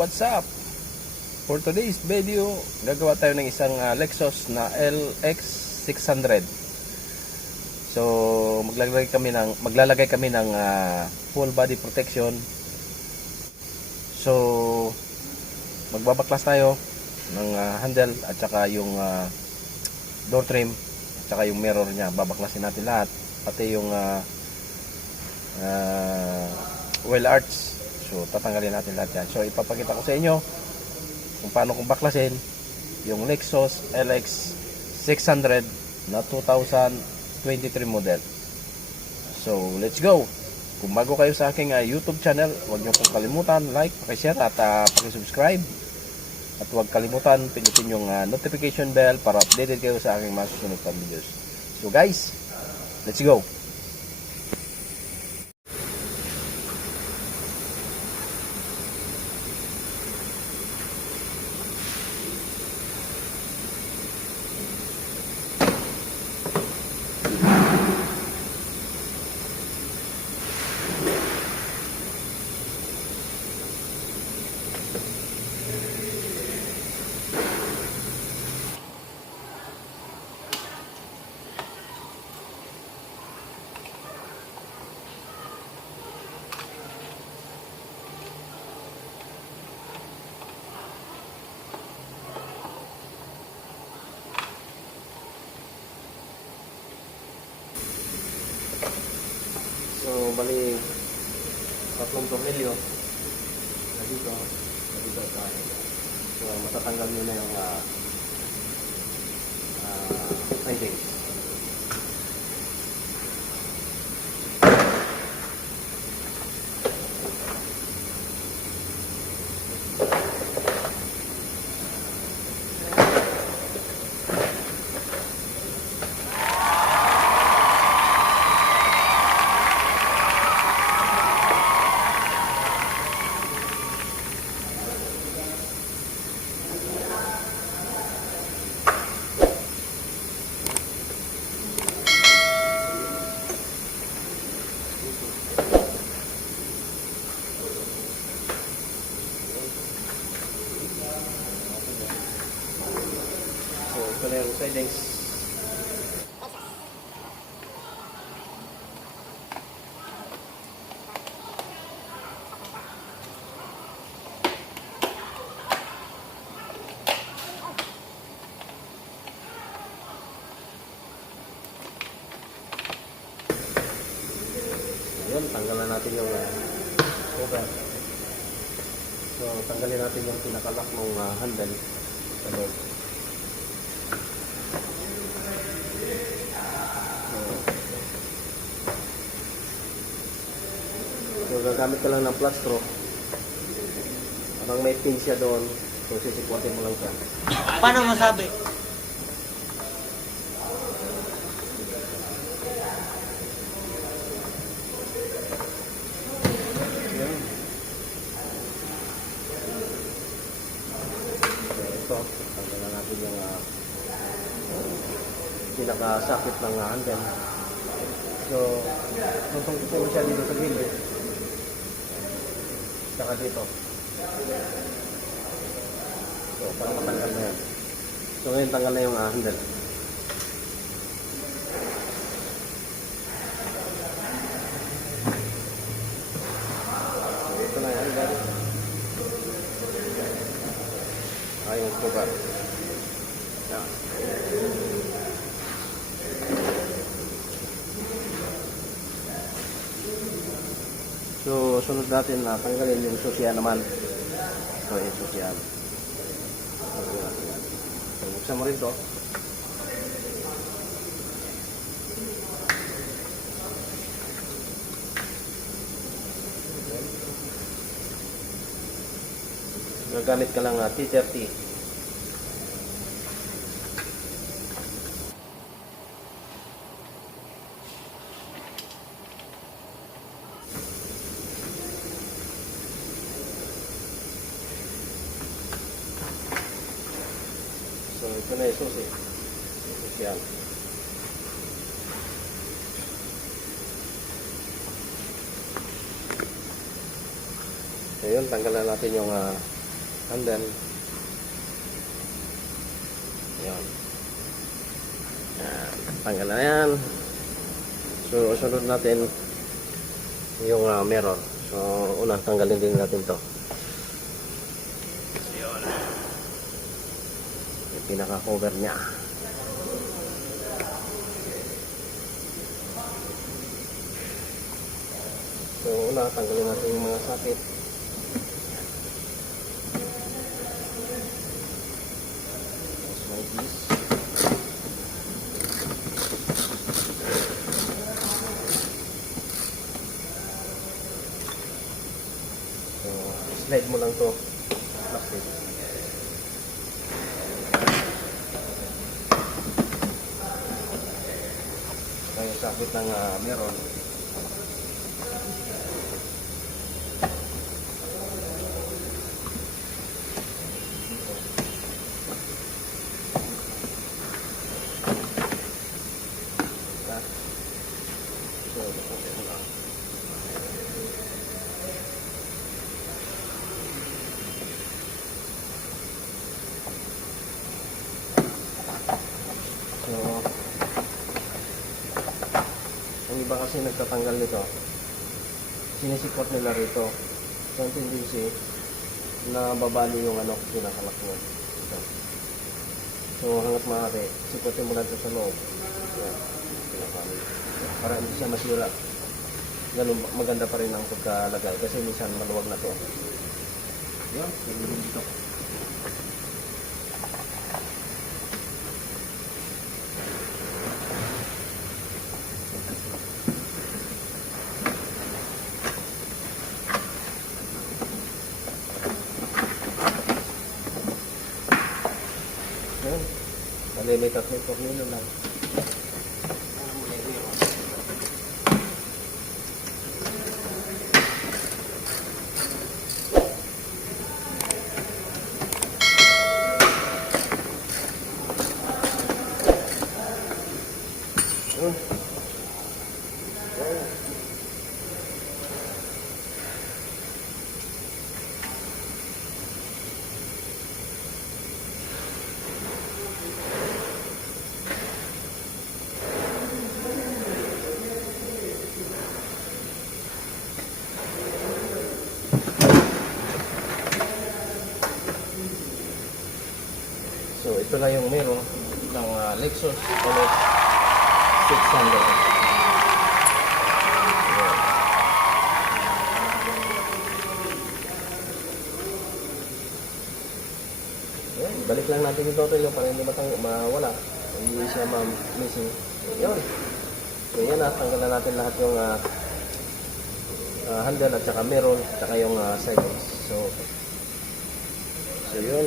what's up? For today's video, gagawa tayo ng isang Lexus na LX600. So, maglalagay kami ng full body protection. So, magbabaklas tayo ng handle at saka yung door trim at saka yung mirror niya. Babaklasin natin lahat, pati yung wheel arch. So, tatanggalin natin lahat yan. So, ipapakita ko sa inyo kung paano kong baklasin yung Lexus LX600 na 2023 model. So, let's go! Kung bago kayo sa aking YouTube channel, huwag niyo pong kalimutan like, pakishare at pakisubscribe. At huwag kalimutan pindutin yung notification bell para updated kayo sa aking mga susunod pang videos. So guys, let's go! So, bali, tatlong tornilyo na dito at tayo. So, matatanggal nyo na yung sidings. Ito na yung sidings. Ayun, tanggalan natin yung cover. So, tanggalin natin yung pinakalock ng handle sa loob. So, gagamit ka lang ng plastro. Habang may pin siya doon, so sisikwatin mo lang siya. Paano masabi? Yan. So, ito, tanggalan natin yung pinakasakit ng handle. So, tutungkot mo siya dito sa gilid. Saka dito. So, para matanggal na yan. So, ngayon tanggal na yung handle. So, ito na yung handle. Yung cover. Yan. So, sunod natin na tanggalin yung susya naman. So, yung susya. So, buksan mo rin ito. Gagamit ka lang T30. So, ito na yung susi. Yan. So, yun, tanggalan natin yung handle. Yan. Yan. Tanggal na yan. So, sunod natin yung mirror. So, una, tanggalin din natin to. Yun. Yung pinaka-cover niya. So, una, tanggalin natin yung mga sakit. Just like this. So, slide mo lang to plastic. Kaya sakit ng meron. So, okay mo lang. So, ang iba kasi nagtatanggal nito, sinisikot nila rito. So, ang tendency na babali yung pinakalak mo. Ito. So, hanggat maaari, sikotin mo lang ito sa loob. Yan, pinakali. Para hindi siya masira. Ganun, maganda pa rin ang pagkalagay kasi minsan maluwag na to. Yan, pinili dito. Yan, maliliit at may tornilyo lang. Yun. Yan. So, ito na yung mirror ng Lexus LX 600. Ayan. Ayan, balik lang natin yung total para hindi mawala. Hindi siya missing. Yun. So, yan na. Tanggalan natin lahat yung handle at saka mirror at saka yung settings. So yun.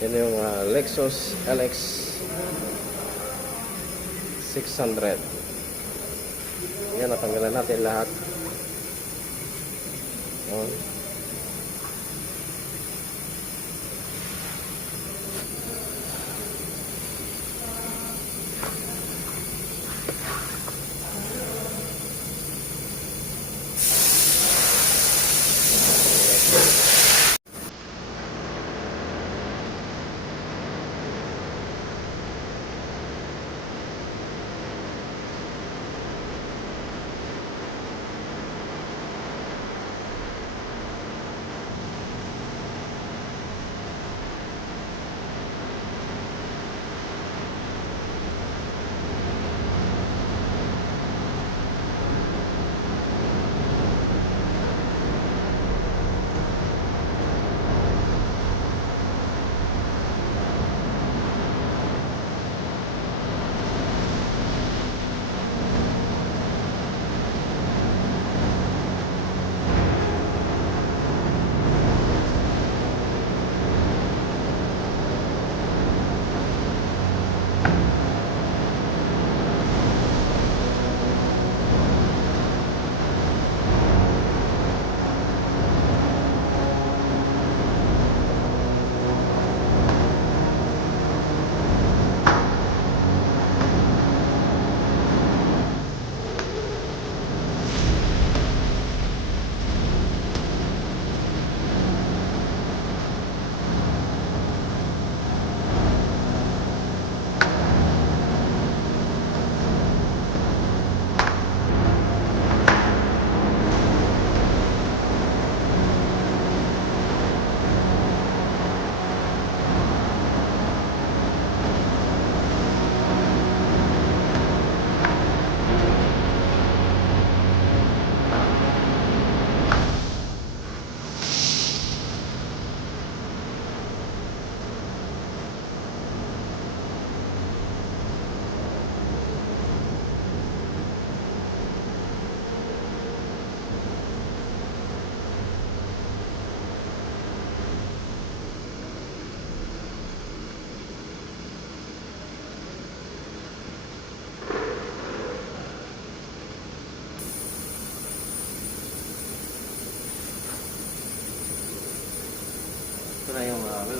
Yan yung Lexus LX 600. Yan, natanggalan natin lahat. Yun.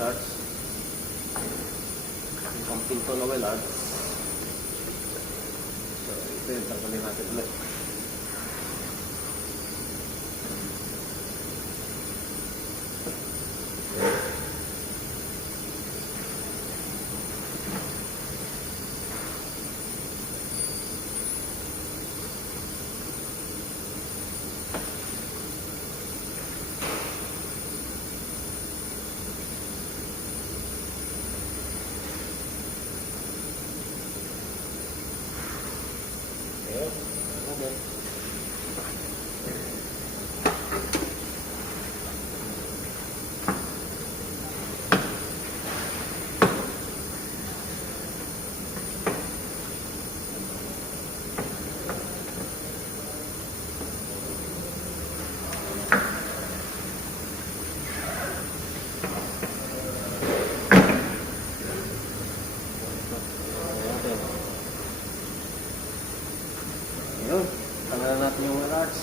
wheel arch. Yung pang pinto na wheel arch. So, ito yung tanggalin natin ulit. Okay. Yun, tanggalan natin yung wheel arch.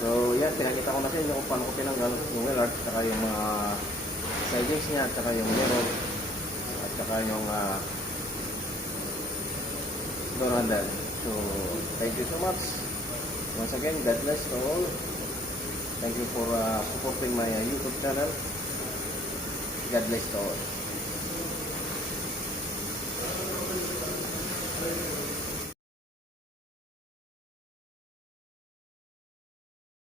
So, yan, pinakita ko na sa inyo kung paano ko tinanggal yung wheel arch, saka yung mga sidings niya, saka yung mirror, at saka yung door handle. So, thank you so much. Once again, God bless to all. Thank you for supporting my YouTube channel. God bless to all.